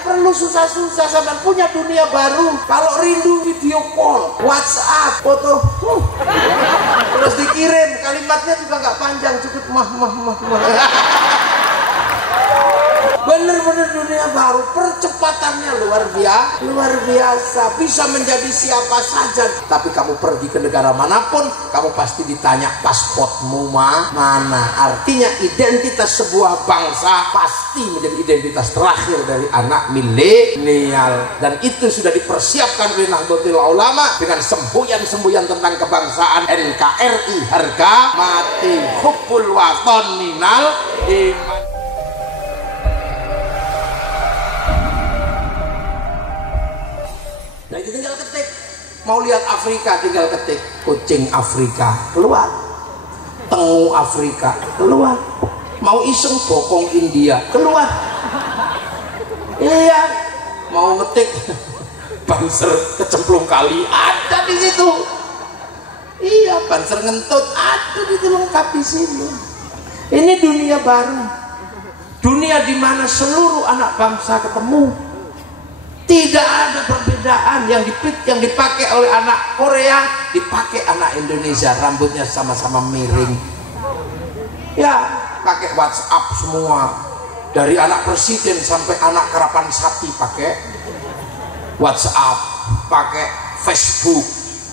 nggak perlu susah-susah, sampean punya dunia baru. Kalau rindu video call, WhatsApp, foto, terus dikirim, kalimatnya juga nggak panjang, cukup mah. Bener-bener dunia baru, percepatannya luar biasa, bisa menjadi siapa saja. Tapi kamu pergi ke negara manapun, kamu pasti ditanya pasportmu mana. Artinya identitas sebuah bangsa pasti menjadi identitas terakhir dari anak milenial, dan itu sudah dipersiapkan oleh Nahdlatul Ulama dengan semboyan-semboyan tentang kebangsaan. NKRI harga mati, hubbul waton minal iman. Nah itu tinggal ketik, mau lihat Afrika tinggal ketik kucing Afrika keluar, tengu Afrika keluar, mau iseng bokong India keluar. Iya, mau ngetik Banser kecemplung kali ada di situ. Iya, Banser ngentut ada di lengkap di sini. Ini dunia baru, dunia di mana seluruh anak bangsa ketemu. Tidak ada perbedaan, yang dipakai oleh anak Korea dipakai anak Indonesia, rambutnya sama-sama miring. Ya, pakai WhatsApp semua. Dari anak presiden sampai anak kerapan sapi pakai WhatsApp, pakai Facebook.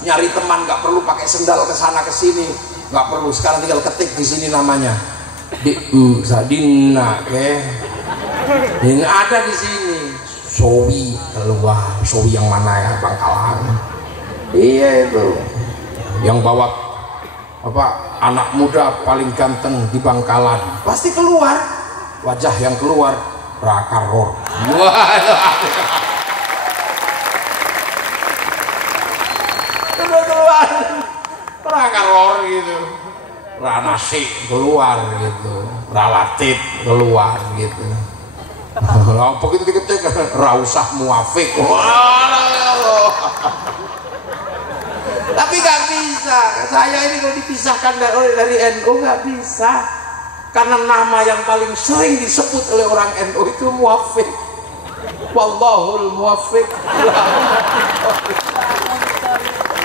Nyari teman nggak perlu pakai sendal ke sana ke sini, nggak perlu. Sekarang tinggal ketik di sini namanya. Sadina, ini ada di sini. Sowi keluar, Sowi yang mana ya, Bangkalan. Iya itu, yang bawa apa, anak muda paling ganteng di Bangkalan pasti keluar. Wajah yang keluar Rakaror. Wah, keluar Rakaror gitu, Ranasi keluar gitu, Relatif keluar gitu. Begitu diketik Rausah Muafik. Tapi nggak bisa, saya ini kalau dipisahkan dari NU nggak bisa, karena nama yang paling sering disebut oleh orang NU itu Muafik. Wallahul Muafik.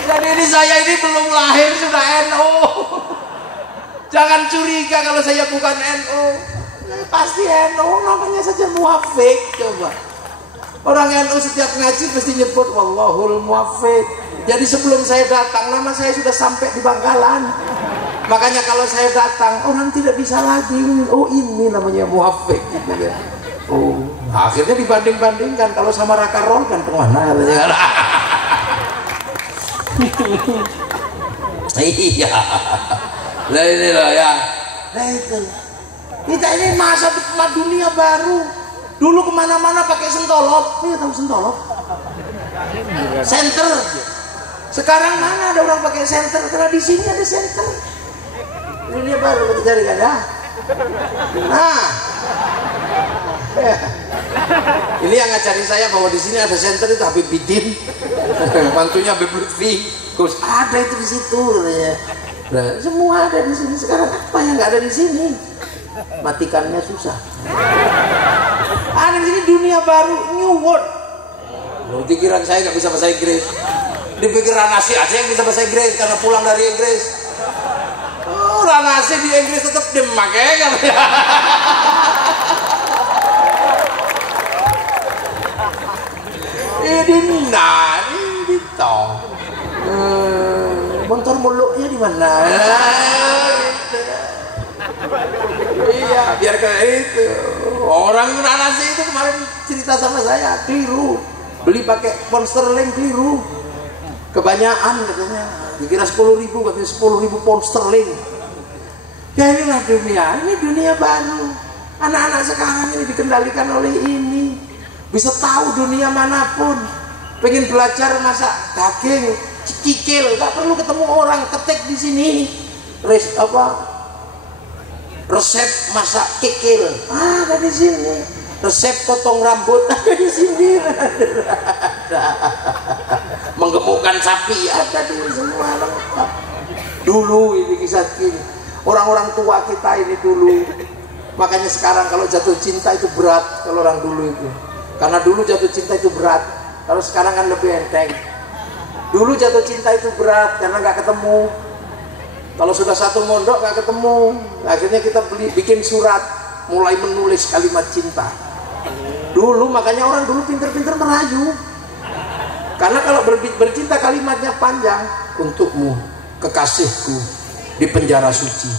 Jadi ini saya ini belum lahir sudah NU. Jangan curiga kalau saya bukan NU. Pasti NU, namanya saja Muafik. Coba orang NU setiap ngaji pasti nyebut Wallahul Muafik. Jadi sebelum saya datang, nama saya sudah sampai di Bangkalan. Makanya kalau saya datang, orang tidak bisa lagi, oh ini namanya Muafik gitu ya. Oh, akhirnya dibanding-bandingkan, kalau sama Rakarol kan kemana. Iya, nah ini loh ya. Nah itu, kita ini masa dunia baru. Dulu kemana-mana pakai sentolop. Ini tahu sentolop? Senter. Sekarang mana ada orang pakai senter? Karena di sini ada senter. Dunia baru kita cari kan ya. Nah, ini yang ngajarin saya bahwa di sini ada senter itu Habib Bidin, mantunya Habib Lutfi. Terus ada itu di situ, katanya. Nah, semua ada di sini. Sekarang apa yang nggak ada di sini? Matikannya susah. Ada di sini dunia baru, new world. Loh, dikira saya nggak bisa bahasa Inggris. Dipikir Ranasi aja yang bisa bahasa Inggris karena pulang dari Inggris. Oh, Ranasi di Inggris tetap dimakai kan? Ini toh. Motor muluknya di mana? Iya, biar kayak itu. Orang Ranasi itu kemarin cerita sama saya, keliru. Beli pakai pound sterling keliru. Kebanyakan katanya. Dikira 10.000, katanya 10.000 pound sterling. Ya inilah dunia, ini dunia baru. Anak-anak sekarang ini dikendalikan oleh ini. Bisa tahu dunia manapun. Pengen belajar masak daging, kikil, nggak perlu ketemu orang, ketik di sini. Resep masak kikil, ada di sini. Resep potong rambut ada di sini. Menggemukkan sapi ada di semua lengkap. Dulu ini kisah kini. Orang-orang tua kita ini dulu. Makanya sekarang kalau jatuh cinta itu berat kalau orang dulu itu. Karena dulu jatuh cinta itu berat, kalau sekarang kan lebih enteng. Dulu jatuh cinta itu berat karena nggak ketemu. Kalau sudah satu mondok nggak ketemu, akhirnya kita bikin surat, mulai menulis kalimat cinta. Dulu makanya orang dulu pinter-pinter merayu. Karena kalau bercinta kalimatnya panjang, untukmu, kekasihku, di penjara suci.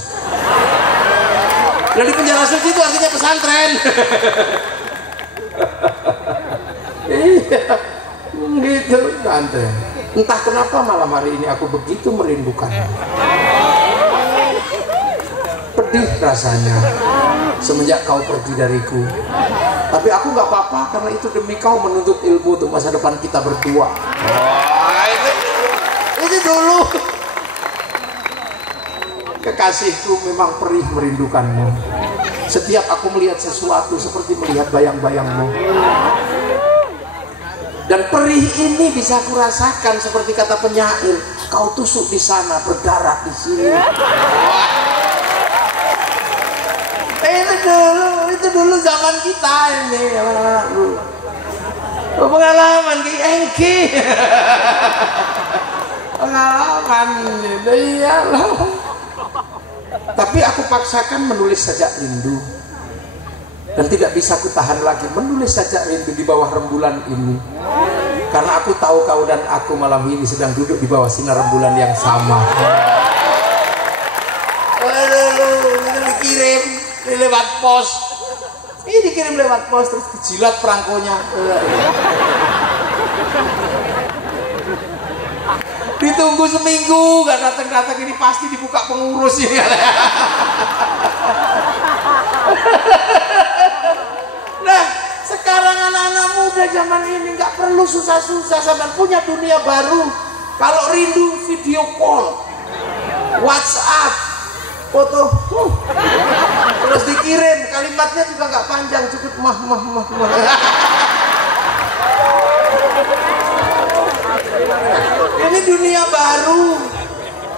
Nah, di penjara suci itu artinya pesantren. Iya, gitu tante. Entah kenapa malam hari ini aku begitu merindukanmu. Pedih rasanya semenjak kau pergi dariku. Tapi aku nggak apa-apa karena itu demi kau menuntut ilmu untuk masa depan kita berdua. Wah, itu dulu. Kekasihku memang perih merindukanmu. Setiap aku melihat sesuatu seperti melihat bayang-bayangmu. Dan perih ini bisa aku rasakan seperti kata penyair, kau tusuk di sana, berdarah di sini. Itu dulu zaman kita ini. Pengalaman ki engki. Pengalaman ini iyalah. Tapi aku paksakan menulis sajak rindu. Dan tidak bisa ku tahan lagi menulis sajak rindu di bawah rembulan ini. Karena aku tahu kau dan aku malam ini sedang duduk di bawah sinar rembulan yang sama. Waduh, dikirim lewat pos. Ini dikirim lewat pos terus dijilat perangkonya. Ditunggu seminggu gak datang-datang, ini pasti dibuka pengurus ini. Nah, sekarang anak-anak muda zaman ini nggak perlu susah-susah, sampai punya dunia baru. Kalau rindu video call, WhatsApp, foto, terus dikirim, kalimatnya juga nggak panjang, cukup mah. Ini dunia baru,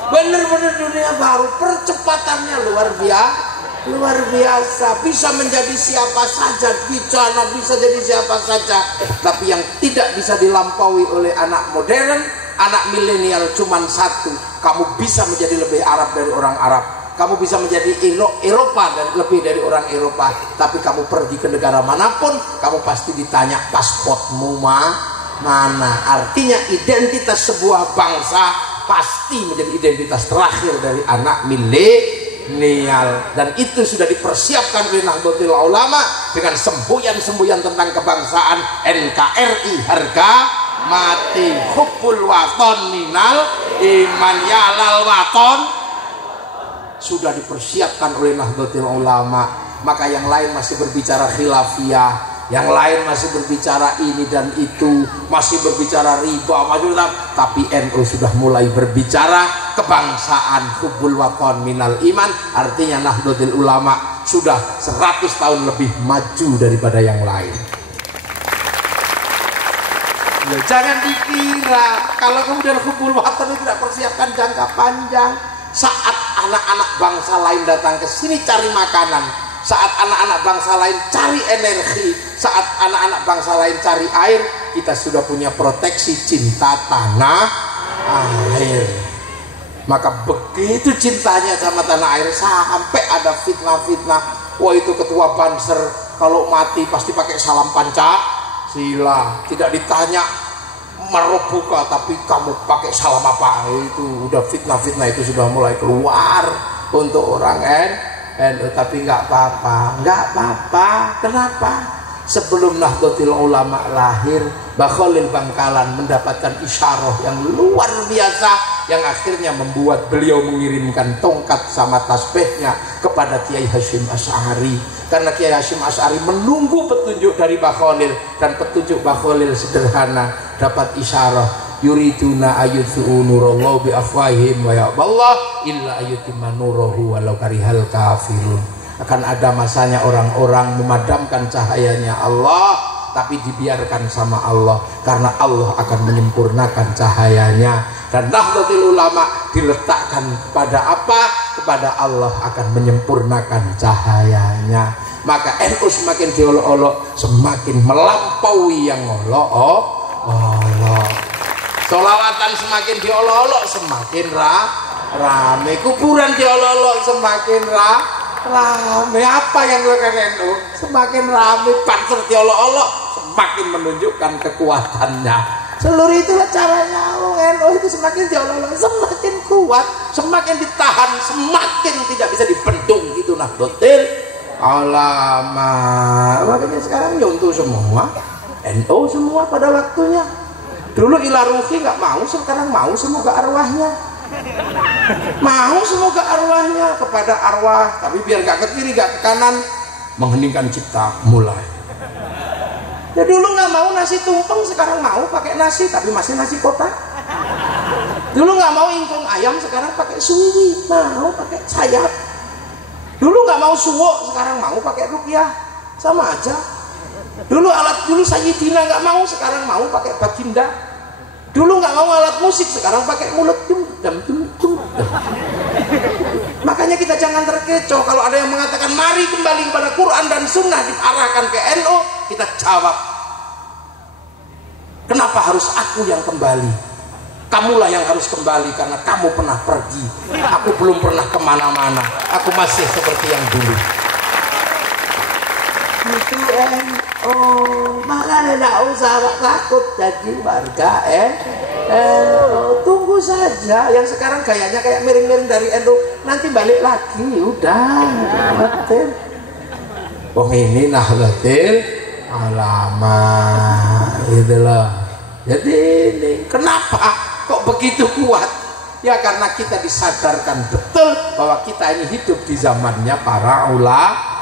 bener-bener dunia baru, percepatannya luar biasa, bisa menjadi siapa saja, bisa jadi siapa saja. Tapi yang tidak bisa dilampaui oleh anak modern, anak milenial cuman satu, kamu bisa menjadi lebih Arab dari orang Arab, kamu bisa menjadi Eropa dan lebih dari orang Eropa. Tapi kamu pergi ke negara manapun, kamu pasti ditanya pasportmu mana. Artinya identitas sebuah bangsa pasti menjadi identitas terakhir dari anak milenial. Dan itu sudah dipersiapkan oleh Nahdlatul Ulama dengan semboyan-semboyan tentang kebangsaan. NKRI harga mati, hubbul waton minal iman, yalal waton sudah dipersiapkan oleh Nahdlatul Ulama. Maka yang lain masih berbicara khilafiyah, yang lain masih berbicara ini dan itu, masih berbicara riba, tapi NU sudah mulai berbicara kebangsaan, hubbul waton minal iman. Artinya Nahdlatul Ulama sudah 100 tahun lebih maju daripada yang lain. Ya, jangan dikira kalau kemudian hubbul waton itu tidak persiapkan jangka panjang. Saat anak-anak bangsa lain datang ke sini cari makanan, saat anak-anak bangsa lain cari energi, saat anak-anak bangsa lain cari air, kita sudah punya proteksi cinta tanah air. Maka begitu cintanya sama tanah air, sampai ada fitnah-fitnah. Wah, itu ketua Banser kalau mati pasti pakai salam Pancasila, tidak ditanya marobuka, tapi kamu pakai salam apa. Itu udah fitnah-fitnah, itu sudah mulai keluar untuk orang NU. Tapi nggak apa-apa. Kenapa? Sebelum Nahdlatul Ulama lahir, Mbah Khalil Bangkalan mendapatkan isyarah yang luar biasa, yang akhirnya membuat beliau mengirimkan tongkat sama tasbihnya kepada Kiai Hasyim Asy'ari. Karena Kiai Hasyim Asy'ari menunggu petunjuk dari Mbah Khalil, dan petunjuk Mbah Khalil sederhana, dapat isyarah, yuriduna ayyudhu nurallahu bi afwahihim wa ya'ballah illa ayyutimma nurahu walau karihal kafirun. Akan ada masanya orang-orang memadamkan cahayanya Allah, tapi dibiarkan sama Allah, karena Allah akan menyempurnakan cahayanya. Dan Nahdlatul Ulama diletakkan pada apa? Kepada Allah akan menyempurnakan cahayanya. Maka NU semakin diolok-olok semakin melampaui yang ngolok. Sholawatan semakin diolok-olok semakin rame. Kuburan diolok-olok semakin rame. Apa yang dilakukan NU? Semakin rame. Banser diolok-olok semakin menunjukkan kekuatannya. Seluruh itulah caranya. NU itu semakin diolok-olok semakin kuat, semakin ditahan, semakin tidak bisa dibendung. Itu Nahdlatul Ulama. Makanya sekarang nyuntuh semua NU semua pada waktunya. Dulu Ila Ruhi nggak mau, sekarang mau semoga arwahnya. Mau semoga arwahnya kepada arwah, tapi biar gak ke kiri gak ke kanan, mengheningkan cipta mulai. Ya dulu nggak mau nasi tumpeng, sekarang mau pakai nasi tapi masih nasi kotak. Dulu nggak mau ingkung ayam, sekarang pakai suwi, mau pakai sayap. Dulu nggak mau suwo, sekarang mau pakai rupiah, sama aja. Dulu Sayyidina nggak mau, sekarang mau pakai baginda. Dulu nggak mau alat musik, sekarang pakai mulut. Makanya kita jangan terkecoh kalau ada yang mengatakan mari kembali kepada Quran dan Sunnah diarahkan ke NU, kita jawab, kenapa harus aku yang kembali? Kamulah yang harus kembali karena kamu pernah pergi. Aku belum pernah kemana-mana. Aku masih seperti yang dulu. Itu makanya tidak usah takut jadi warga tunggu saja. Yang sekarang gayanya kayak miring-miring dari NU, nanti balik lagi. Udah, ini Nahdlatul Ulama gitu loh. Jadi ini kenapa kok begitu kuat? Ya karena kita disadarkan betul bahwa kita ini hidup di zamannya para ulama.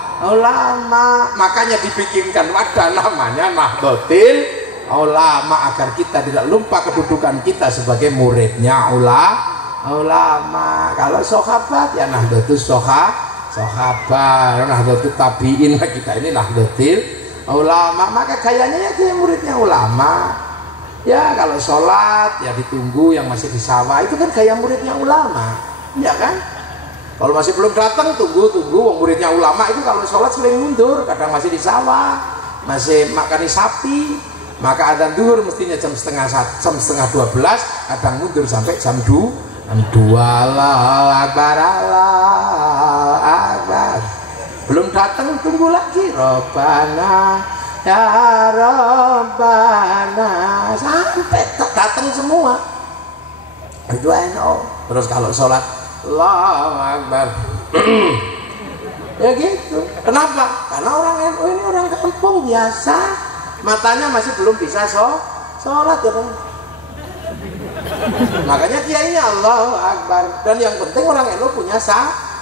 Makanya dibikinkan wadah namanya Nahdlatul Ulama agar kita tidak lupa kedudukan kita sebagai muridnya ulama. Kalau sahabat ya Nahdlatul sahabat, Nahdlatul tabiin, kita ini Nahdlatul Ulama. Maka gayanya ya dia muridnya ulama. Ya kalau sholat ya ditunggu yang masih di sawah, itu kan gaya muridnya ulama, ya kan? Kalau masih belum datang tunggu muridnya ulama itu kalau sholat sering mundur, kadang masih di sawah, masih makan sapi, maka adzan zuhur mestinya jam setengah 12, kadang mundur sampai jam 2. Allahu Akbar, Allahu Akbar. Belum datang tunggu lagi, Robbana ya Rabbana, sampai datang semua. Itu NU. Terus kalau sholat Allahu Akbar ya gitu. Kenapa? Karena orang NU ini orang kampung biasa, matanya masih belum bisa sholat ya. Makanya kiainya Allahu Akbar. Dan yang penting orang NU punya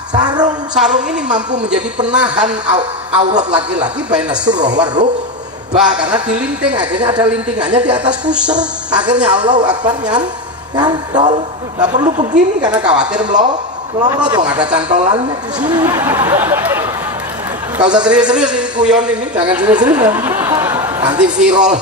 sarung. Sarung ini mampu menjadi penahan aurat laki-laki baina surrah warruh. Karena dilinting, akhirnya ada lintingannya di atas pusar, akhirnya Allahu Akbar nyantol. Nggak perlu begini karena khawatir melorot, ada cantolannya di sini. Gak usah serius-serius ini kuyon ini, jangan serius-serius nanti viral.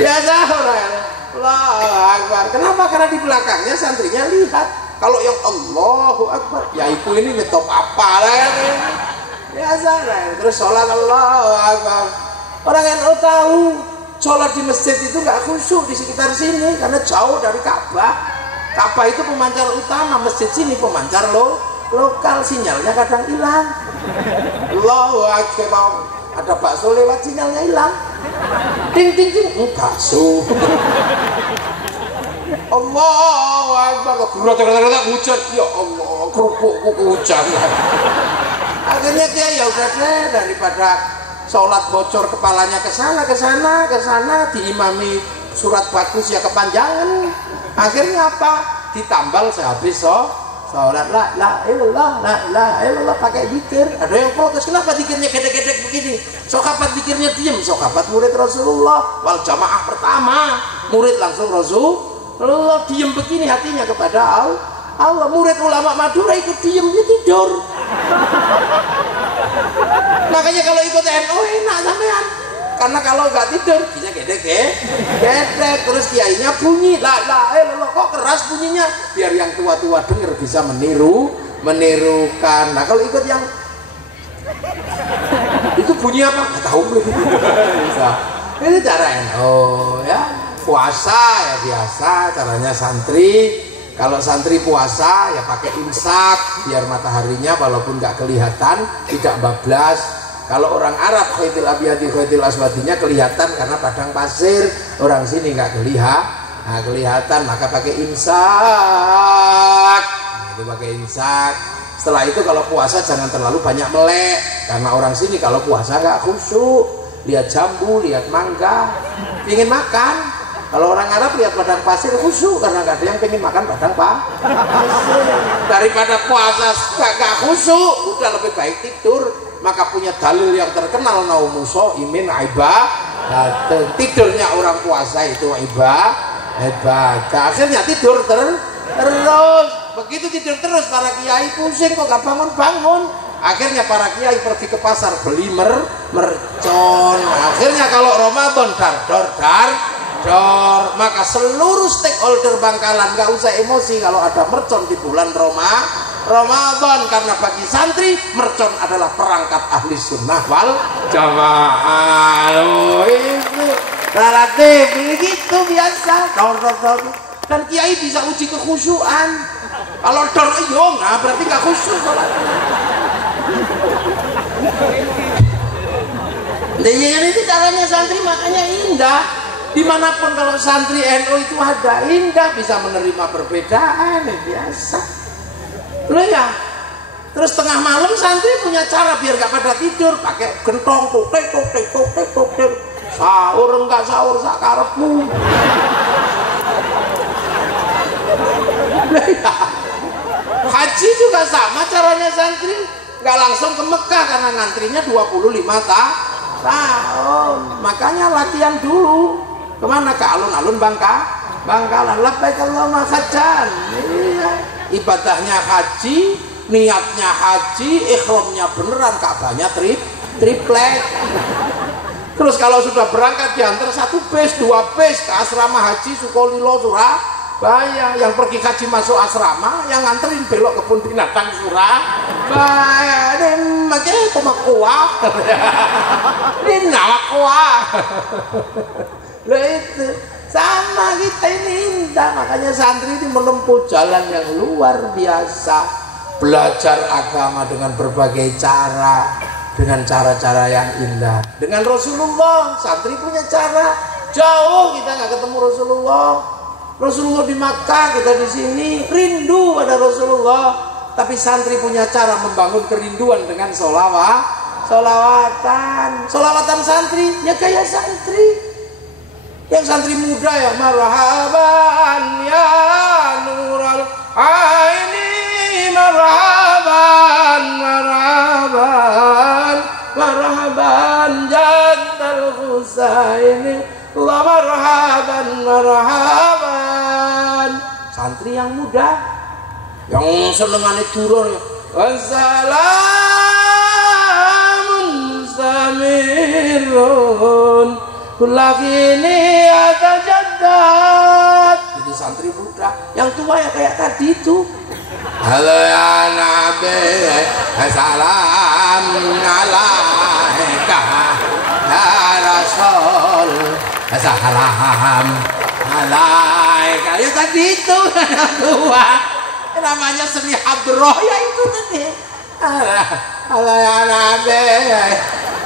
Biasa orang Allahu Akbar. Kenapa? Karena di belakangnya santrinya lihat. Kalau yang Allahu Akbar, ya itu ini ngetop apa lah kan? Biasa lah. Terus sholat Allahu Akbar. Orang NU tahu sholat di masjid itu nggak khusyuk di sekitar sini karena jauh dari Ka'bah. Ka'bah itu pemancar utama, masjid sini pemancar lokal, sinyalnya kadang hilang. Allahu Akbar. Ada bakso lewat sinyalnya hilang. Ting ting ting, bakso. Allahu Akbar. Gerata hujan. Ya Allah, kerupukku hujan. Akhirnya dia ya udah deh, daripada sholat bocor kepalanya ke sana diimami surat bagus ya kepanjangan. Akhirnya apa? Ditambal sehabis sholat la ilallah pakai zikir. Ada yang protes, kenapa zikirnya gedek-gedek begini? Sahabat zikirnya diem. Sahabat murid Rasulullah wal jamaah pertama, murid langsung Rasulullah diem begini hatinya kepada Allah. Murid ulama Madura ikut diem, dia tidur. Makanya kalau ikut NU enak sampean, karena kalau nggak tidur kita gedek terus kiainya bunyi la ilallah, kok keras bunyinya, biar yang tua-tua denger bisa meniru menirukan. Nah kalau ikut yang itu bunyi apa? Nggak tahu belum. Bisa. Ini cara NU ya. Puasa ya biasa caranya santri. Kalau santri puasa ya pakai imsak biar mataharinya walaupun nggak kelihatan tidak bablas. Kalau orang Arab khaitil abyadi khaitil aswadinya kelihatan karena padang pasir. Orang sini nggak kelihatan maka pakai imsak. Itu pakai imsak. Setelah itu kalau puasa jangan terlalu banyak melek karena orang sini kalau puasa nggak khusyuk. Lihat jambu, lihat mangga, ingin makan. Kalau orang Arab lihat padang pasir khusyuk karena nggak ada yang pengen makan padang pasir. Daripada puasa nggak khusyuk, udah lebih baik tidur. Maka punya dalil yang terkenal naumuso imin ibadah. Tidurnya orang puasa itu ibadah. Akhirnya tidur terus. Begitu tidur terus para kiai pusing kok gak bangun-bangun. Akhirnya para kiai pergi ke pasar beli mercon. Akhirnya kalau Ramadan dar. Maka seluruh stakeholder Bangkalan gak usah emosi kalau ada mercon di bulan Ramadan karena bagi santri mercon adalah perangkat ahli sunnah wal jamaah. Itu relatif begitu biasa. Dan kiai bisa uji kekhusyuan. Kalau dor berarti gak khusyuk sholatnya. Dan itu caranya santri makanya indah. Dimanapun kalau santri NU itu ada indah, bisa menerima perbedaan, biasa. Loh ya, terus tengah malam santri punya cara biar gak pada tidur, pakai gentong tutek. Sahur enggak sahur sakarepmu. Haji juga sama caranya santri, nggak langsung ke Mekah karena ngantrinya 25 tahun. Makanya latihan dulu. Kemana? Ke alun-alun Bangkalan. Labbaik Allahumma hajjan. Iya. Ibadahnya haji, niatnya haji, ihramnya beneran, Ka'bahnya triplek. Terus kalau sudah berangkat diantar 1 bis, 2 bis ke asrama haji Sukolilo Surabaya. Yang pergi haji masuk asrama, yang nganterin belok kebun binatang Surabaya. Dan makanya pemakuah. Ini nawakuah. Lah itu sama kita ini indah. Makanya santri ini menempuh jalan yang luar biasa, belajar agama dengan berbagai cara, dengan cara-cara yang indah. Dengan Rasulullah, santri punya cara. Jauh kita nggak ketemu Rasulullah di Makkah, kita di sini rindu pada Rasulullah. Tapi santri punya cara membangun kerinduan dengan solawatan santri ya gaya santri. Yang santri muda ya marhaban ya nural aini marhaban jaddal husaini la marhaban. Santri yang muda yang senengane durung ya wassalamun samirun kulakini atajaddad. Jadi santri muda, yang tua ya kayak tadi itu. Halo ya Nabi, salam alaika ya Rasul, salam alaika. Ya tadi itu yang tua. Namanya seni hadroh ya itu tadi. Halo ya Nabi.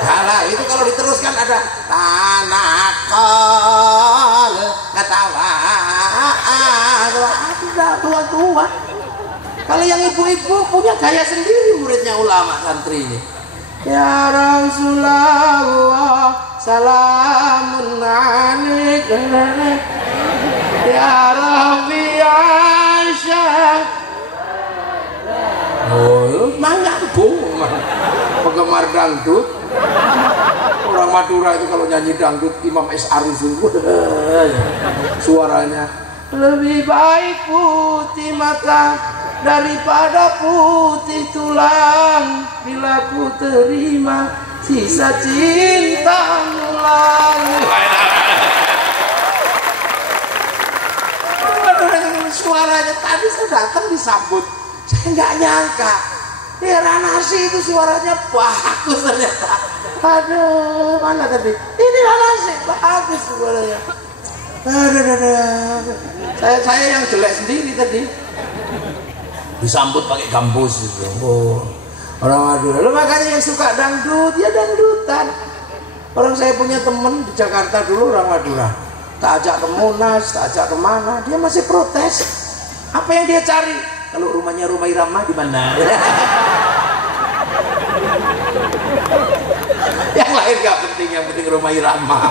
Halah itu kalau diteruskan ada tanakol ketawa tua. Kalau yang ibu-ibu punya gaya sendiri muridnya ulama santri ini. Ya Rasulullah salamun alaik ya Rabbi Aisyah. Oh, banyak bu penggemar dangdut. Orang Madura itu kalau nyanyi dangdut Imam S. Arif suaranya lebih baik putih mata daripada putih tulang bila ku terima sisa cinta mulang. Suaranya tadi saya datang disambut nggak nyangka Ranasi itu suaranya bagus ternyata. Aduh, mana tadi? Ini Ranasi bagus suaranya. Aduh. Saya yang jelek sendiri tadi. Disambut pakai gambus itu. Oh, orang Madura. Lo makanya yang suka dangdut, ya dangdutan. Orang saya punya temen di Jakarta dulu orang Madura. Tak ajak ke Monas, tak ajak kemana, dia masih protes. Apa yang dia cari? Kalau rumahnya Rumah Irama di mana? Yang lain gak penting, yang penting Rumah Irama.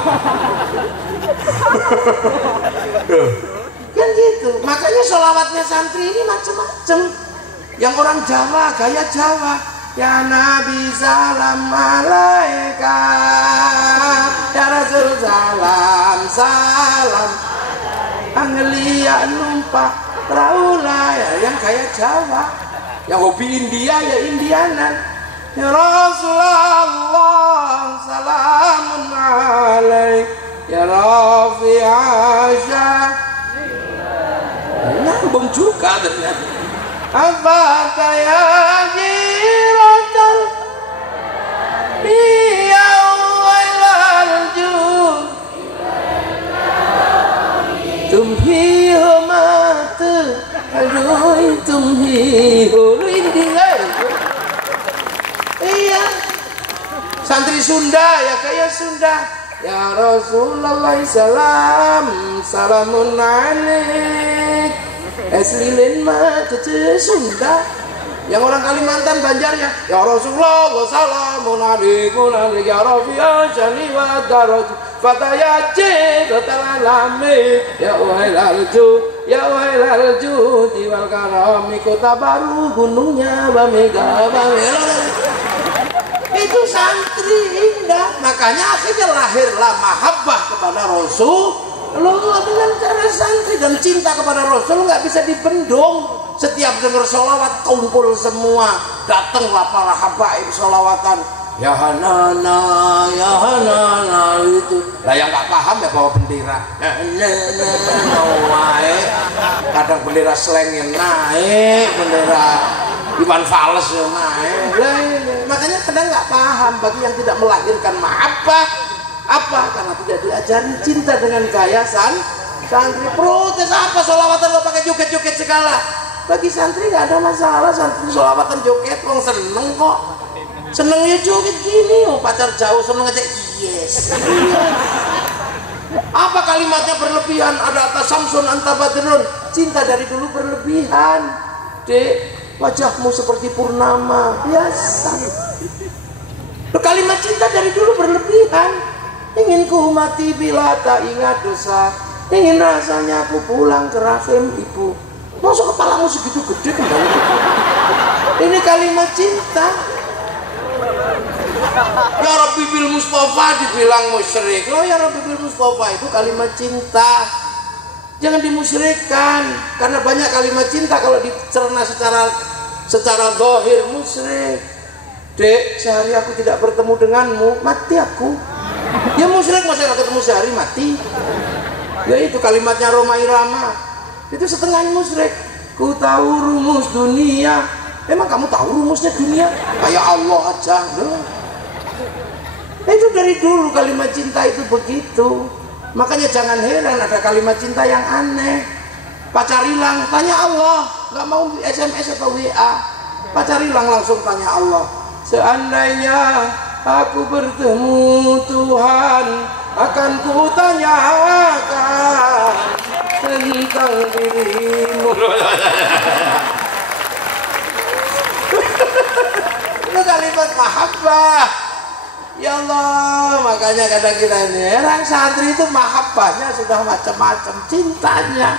Kan gitu. Makanya sholawatnya santri ini macam-macam. Yang orang Jawa, gaya Jawa. Ya Nabi salam alaika, ya Rasul salam Anglia numpak Raula, ya yang gaya Jawa. Yang hobi India ya Indianan. Ya Rasulullah salamun alaik, ya Rafi Asya. Nyambung juga ternyata. Apa kaya jiratal ya wailal jud tumhi homat aduh tumhi horindingan. Iya, santri Sunda ya kayak Sunda. Ya Rasulullah salamun alaik. Eslilin mah kece Sunda. Yang orang Kalimantan Banjarnya ya Rasulullah salamun alaikum ya Rafi'a syani wa daraj fatayaji talalami ya wailal judi wal karami kota baru gunungnya Bamega. Itu santri indah. Makanya akhirnya lahirlah mahabbah kepada Rasul. Lo dengan cara santri dan cinta kepada Rasul nggak bisa dibendung. Setiap dengar sholawat kumpul semua, datanglah para habaib sholawatan. Ya Hanana itu. Lah yang nggak paham ya bawa bendera. Kadang bendera Sleng yang naik, bendera Iwan Fals yang naik. Makanya kadang nggak paham bagi yang tidak melahirkan mahabbah. Apa? Karena tidak diajari cinta dengan gaya santri. Protes apa sholawatan lo pakai joget-joget segala. Bagi santri nggak ada masalah, santri sholawatan joget, orang seneng kok. Senengnya joget gini, pacar jauh seneng aja yes. Apa kalimatnya berlebihan? Ada atas Samsun anta badrun. Cinta dari dulu berlebihan. Dek, wajahmu seperti purnama biasa. Kalimat cinta dari dulu berlebihan. Ingin ku mati bila tak ingat dosa, ingin rasanya aku pulang ke rahim ibu. Masuk kepalamu segitu gede kembali. Ini kalimat cinta. Ya Rabbi bil Mustafa dibilang musyrik. Loh ya Rabbi bil Mustafa itu kalimat cinta. Jangan dimusyrikkan. Karena banyak kalimat cinta kalau dicerna secara zahir musyrik. Dek, sehari aku tidak bertemu denganmu, mati aku. Ya musyrik masa gak ketemu sehari mati. Ya itu kalimatnya Roma Irama. Itu setengah musyrik. Ku tahu rumus dunia. Emang kamu tahu rumusnya dunia? Kayak Allah aja. Itu dari dulu kalimat cinta itu begitu. Makanya jangan heran ada kalimat cinta yang aneh. Pacar hilang, tanya Allah. Gak mau SMS atau WA. Pacar hilang langsung tanya Allah. Seandainya aku bertemu Tuhan, akan kutanyakan tentang dirimu. Itu kalimat mahabbah. Ya Allah, makanya kadang kita ini orang santri itu mahabbahnya sudah macam-macam, cintanya.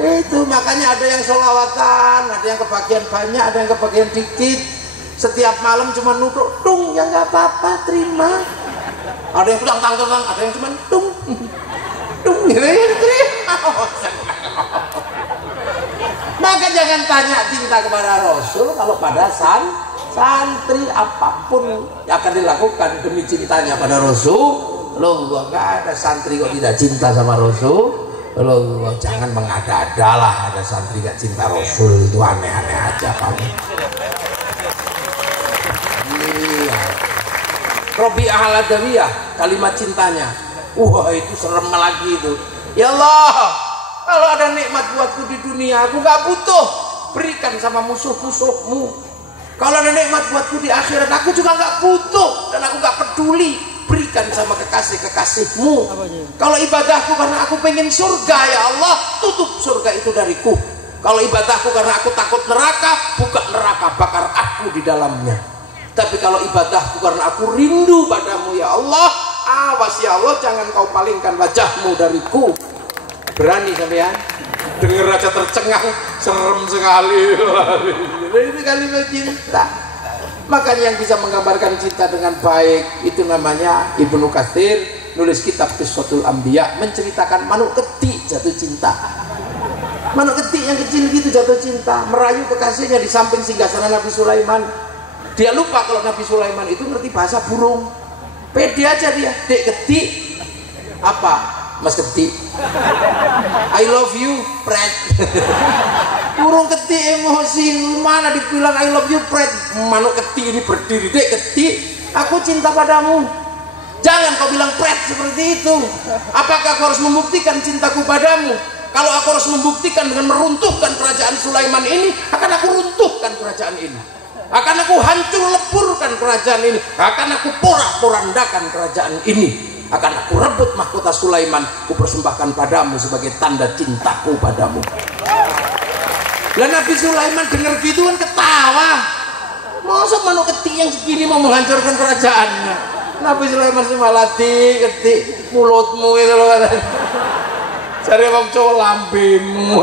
Itu makanya ada yang sholawatan, ada yang kebagian banyak, ada yang kebagian dikit. Setiap malam cuma nuduk tung, ya nggak apa-apa, terima. Ada yang pulang tang, ada yang cuma tung, gitu ya, terima. Maka jangan tanya cinta kepada Rasul kalau pada santri apapun yang akan dilakukan demi cintanya pada Rasul. Loh, nggak ada santri kok tidak cinta sama Rasul. Allah, jangan mengada-ada lah, ada santri gak cinta Rasul, itu aneh-aneh aja kamu. Iya. Robi'ah al-Adawiyah, kalimat cintanya, wah itu serem lagi itu. Ya Allah, kalau ada nikmat buatku di dunia, aku gak butuh, berikan sama musuh-musuhmu. Kalau ada nikmat buatku di akhirat, aku juga gak butuh dan aku gak peduli, berikan sama kekasih-kekasihmu. Kalau ibadahku karena aku pengen surga, ya Allah, tutup surga itu dariku. Kalau ibadahku karena aku takut neraka, buka neraka, bakar aku di dalamnya. Tapi kalau ibadahku karena aku rindu padamu, ya Allah, awas ya Allah, jangan kau palingkan wajahmu dariku. Berani sampean? Dengar aja tercengang, serem sekali. Ini kalimat cinta. Makanya yang bisa menggambarkan cinta dengan baik itu namanya Ibnu Katsir nulis kitab Qissatul Anbiya, menceritakan manuk ketik jatuh cinta. Manuk ketik yang kecil gitu jatuh cinta, merayu kekasihnya di samping singgasana Nabi Sulaiman. Dia lupa kalau Nabi Sulaiman itu ngerti bahasa burung. Pede aja dia, dek ketik. Apa? Mas ketik. I love you, Fred. Burung ketik emosi, mana dibilang I love you, Fred. Manuk ketik ini berdiri, dek ketik, aku cinta padamu. Jangan kau bilang Fred seperti itu. Apakah kau harus membuktikan cintaku padamu? Kalau aku harus membuktikan dengan meruntuhkan kerajaan Sulaiman ini, akan aku runtuhkan kerajaan ini. Akan aku hancur leburkan kerajaan ini. Akan aku porak-porandakan kerajaan ini. Akan aku rebut mahkota Sulaiman, ku persembahkan padamu sebagai tanda cintaku padamu. Lah Nabi Sulaiman dengar gitu kan ketawa. Masa manuk ketik yang segini mau menghancurkan kerajaannya? Nabi Sulaiman malah ketik mulutmu itu loh katanya. Cari wong cowok lambemu.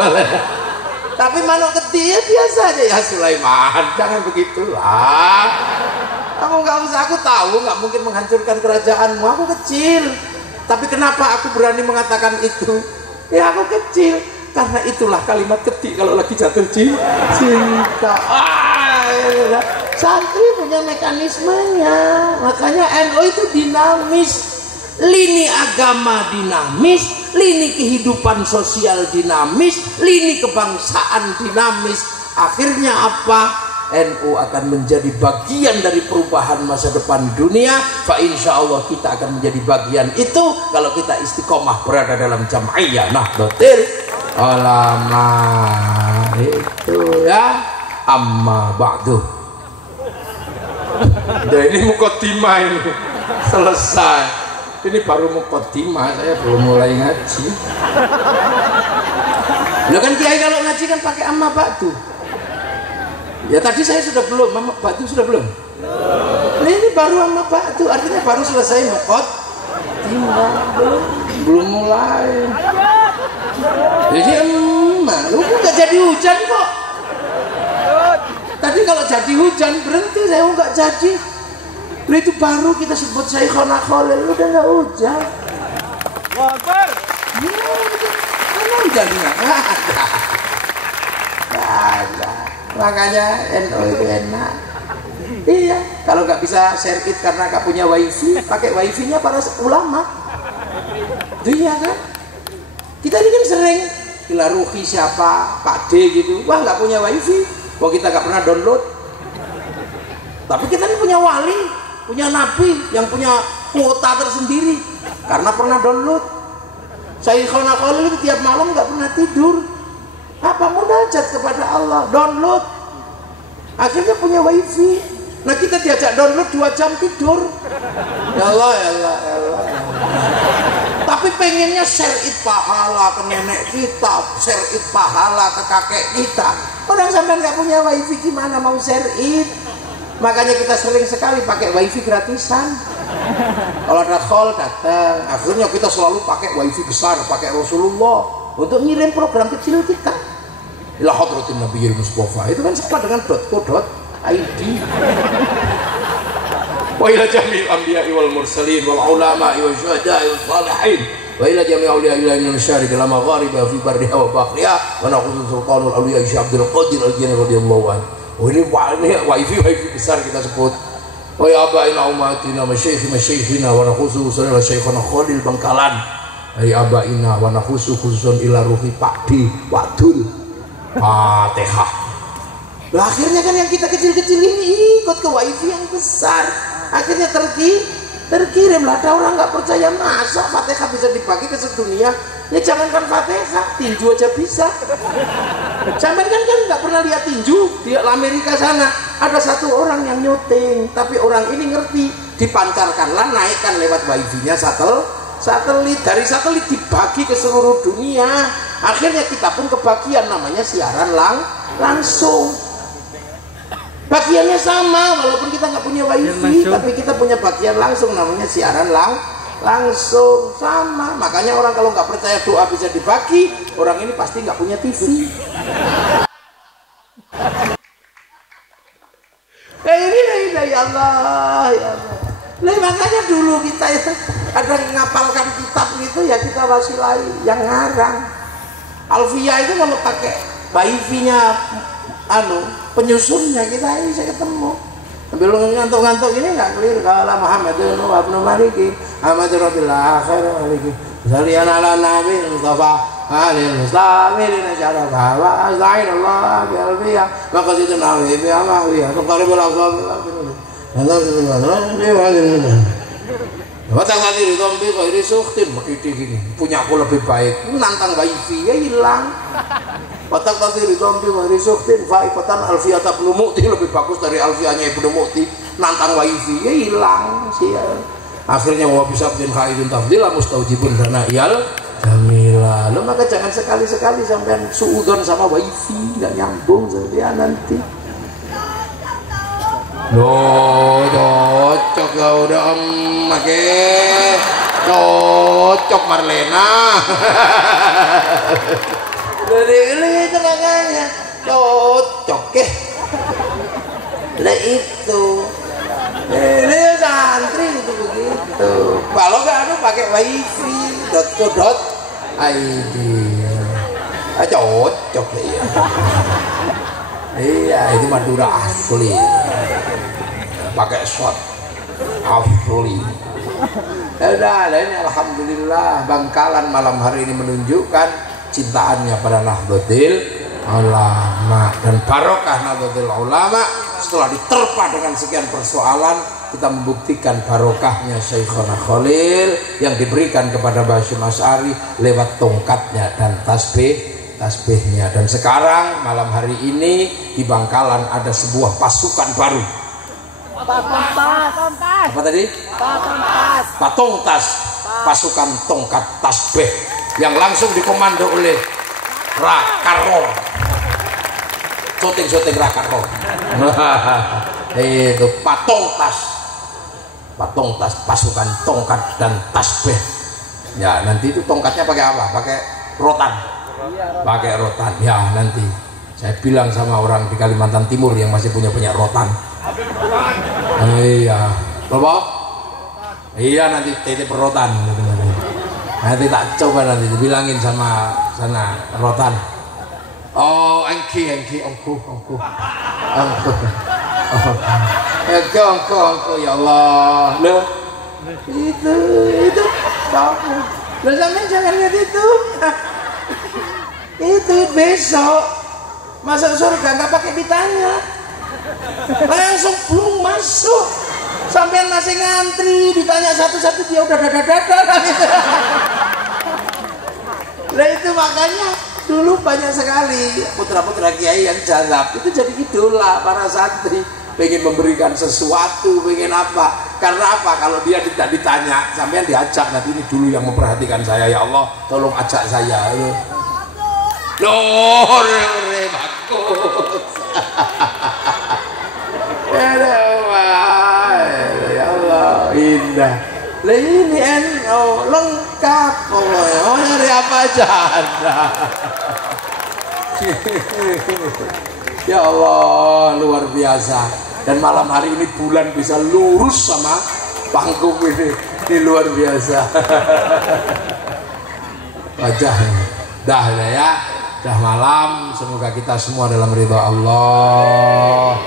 Tapi manuk ketik ya biasa aja ya Sulaiman, jangan begitulah. Kamu nggak usah, aku tahu nggak mungkin menghancurkan kerajaanmu, aku kecil. Tapi kenapa aku berani mengatakan itu? Ya aku kecil, karena itulah kalimat ketik kalau lagi jatuh cinta. Santri punya mekanismenya, makanya NU itu dinamis. Lini agama dinamis, lini kehidupan sosial dinamis, lini kebangsaan dinamis. Akhirnya apa? NU akan menjadi bagian dari perubahan masa depan dunia. Fa insya Allah kita akan menjadi bagian itu kalau kita istiqomah berada dalam jam'iyah Nahdlatul Ulama. Itu ya. Amma ba'du. Ya ini mukaddimah ini selesai. Ini baru mukaddimah, saya belum mulai ngaji. Ya kan kiai kalau ngaji kan pakai amma ba'du. Ya tadi saya sudah belum, Mama Batu sudah belum? Nah ini baru sama Batu, artinya baru selesai mukot. Belum mulai. Jadi lu nggak jadi hujan kok. Tadi kalau jadi hujan berhenti, saya nggak jadi. Lu itu baru kita sebut Syekhona Khalil, udah nggak hujan. Wabar. Mana hujannya? Ada. Makanya NU itu enak. Iya, kalau nggak bisa share it karena nggak punya wifi, pakai wifi-nya para ulama. Iya kan? Kita ini kan sering Ilaruhi siapa, Pak D gitu, wah nggak punya wifi, wah kita nggak pernah download. Tapi kita ini punya wali, punya nabi yang punya kuota tersendiri karena pernah download. Syekhona Khalil itu tiap malam nggak pernah tidur. Apa munajat kepada Allah, download, akhirnya punya wifi. Nah kita diajak download 2 jam tidur. Ya Allah, ya Allah, ya Allah. Tapi pengennya share it pahala ke nenek kita, share it pahala ke kakek kita. Orang sampai nggak punya wifi gimana mau share it? Makanya kita sering sekali pakai wifi gratisan. Kalau ada call datang, akhirnya kita selalu pakai wifi besar, pakai Rasulullah untuk ngirim program kecil kita. Ila hadratin Nabiyil Mustafa, itu kan sama dengan .co.id. Wa ila jami'il anbiya'i wal mursalin wal ulama'i wal syuhada'i wal salihin wa ila jami'i awliya'illahi min masyariqil magharibiha fi barriha wa bahriha wa naqulu sultanul awliya Syekh Abdul Qadir Al-Jilani radhiyallahu anhu. Oh ini wifi besar kita sebut. Wa ya abaina umatina masyayikhina wa naqulu sallallahu Syekhana Khalil Bangkalan. ay abaina wa nahusu khususun ila ruhi pakdi wadul Fatihah. Lah akhirnya kan yang kita kecil-kecil ini ikut ke wifi yang besar, akhirnya terkirim lah. Ada orang nggak percaya, masa Fatihah bisa dibagi ke sedunia? Ya jangankan Fatihah, tinju aja bisa. Zaman kan nggak pernah lihat tinju di Amerika sana. Ada satu orang yang nyuting, tapi orang ini ngerti, dipancarkanlah, naikkan lewat wifi-nya satelit, dari satelit dibagi ke seluruh dunia. Akhirnya kita pun kebagian, namanya siaran langsung. Bagiannya sama, walaupun kita nggak punya wifi, tapi kita punya bagian langsung, namanya siaran langsung sama. Makanya orang kalau nggak percaya doa bisa dibagi, orang ini pasti nggak punya TV. Ya Allah, ya Allah. Nah, makanya dulu kita ya ada ngapalkan kitab gitu ya, kita wasilahi yang ngarang. Alfia itu kalau pakai wifi-nya penyusunnya kita bisa ketemu. Sambil ngantuk-ngantuk ini nggak clear. Kalau Muhammadun wa ibnu Maliki Ahmadu Rabbil Akhir Maliki Salian ala Nabi Mustafa Alil Mustamilin Syarafa wa Azzain Allah bi Alfiyah Maqasidun Nabi bi Amahwiyah Tuqaribul Aqsabil Watang tadi di tombi kok ini suktin gini punya aku lebih baik, nantang wifi ya hilang. Watang tadi di tombi kok ini suktin faifatan Alfiyata Ibnu Mu'ti lebih bagus dari Alfiyahnya Ibnu Mu'ti, nantang wifi ya hilang sih. Akhirnya wa bisa bin khairun tafdila mustaujibun dana iyal jamila. Lo maka jangan sekali-sekali sampean suudon sama wifi, nggak nyambung dia nanti. Loh, cocok ya udah pakai cocok Marlena. Dari ini makanya cocok lah itu. Ini santri itu begitu. Kalau nggak pakai wifi .co.id, cocok ya. Iya, itu Madura asli. Pakai shot asli. Udah, ini alhamdulillah Bangkalan malam hari ini menunjukkan cintaannya pada Nahdlatul Ulama dan barokah Nahdlatul Ulama. Setelah diterpa dengan sekian persoalan, kita membuktikan barokahnya Syekhona Khalil yang diberikan kepada Basyim Asy'ari lewat tongkatnya dan tasbihnya. Dan sekarang malam hari ini di Bangkalan ada sebuah pasukan baru. Apa tadi? Patongtas, pasukan tongkat tasbih yang langsung dikomando oleh Rakarro. Syuting Rakarro. Itu Patongtas, pasukan tongkat dan tasbih. Ya nanti itu tongkatnya pakai apa? Pakai rotan. Pakai rotan ya, nanti saya bilang sama orang di Kalimantan Timur yang masih punya rotan. Iya, Bapak? Iya, nanti titip rotan. Nanti tak coba, nanti dibilangin sama sana rotan. Oh, engki ongku ya Allah. Loh, itu kamu. Loh, sampean jangan lihat itu. Itu besok masuk surga nggak pakai ditanya, langsung belum masuk. Sampean masih ngantri, ditanya satu-satu dia udah dada gitu. Nah itu makanya dulu banyak sekali putra-putra kiai yang jazab itu jadi idola para santri, pengen memberikan sesuatu, pengen apa. Karena apa? Kalau dia tidak ditanya, sampean diajak, nanti ini dulu yang memperhatikan saya, ya Allah tolong ajak saya. Loh, bagus. Ya Allah, indah. Lah ini lengkap pokoknya. Mau nyari apa aja ada. Ya Allah, luar biasa. Dan malam hari ini bulan bisa lurus sama panggung ini luar biasa. Wajahnya dah ya. Dah malam, semoga kita semua dalam ridha Allah,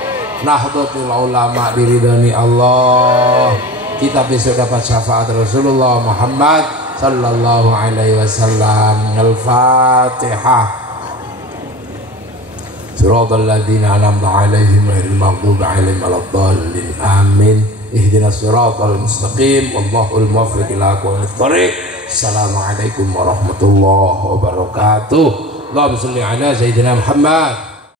Nahdlatul Ulama diridhani Allah, kita besok dapat syafaat Rasulullah Muhammad sallallahu alaihi wasallam. Al-Fatihah. Siratal ladzina an'amta 'alaihim ghairil maghdubi 'alaihim waladdallin. Amin. Ihdinas siratal mustaqim wallahul muwaffiq ila aqwamit thoriq. Assalamualaikum warahmatullahi wabarakatuh. Allahumma shalli ala sayyidina Muhammad.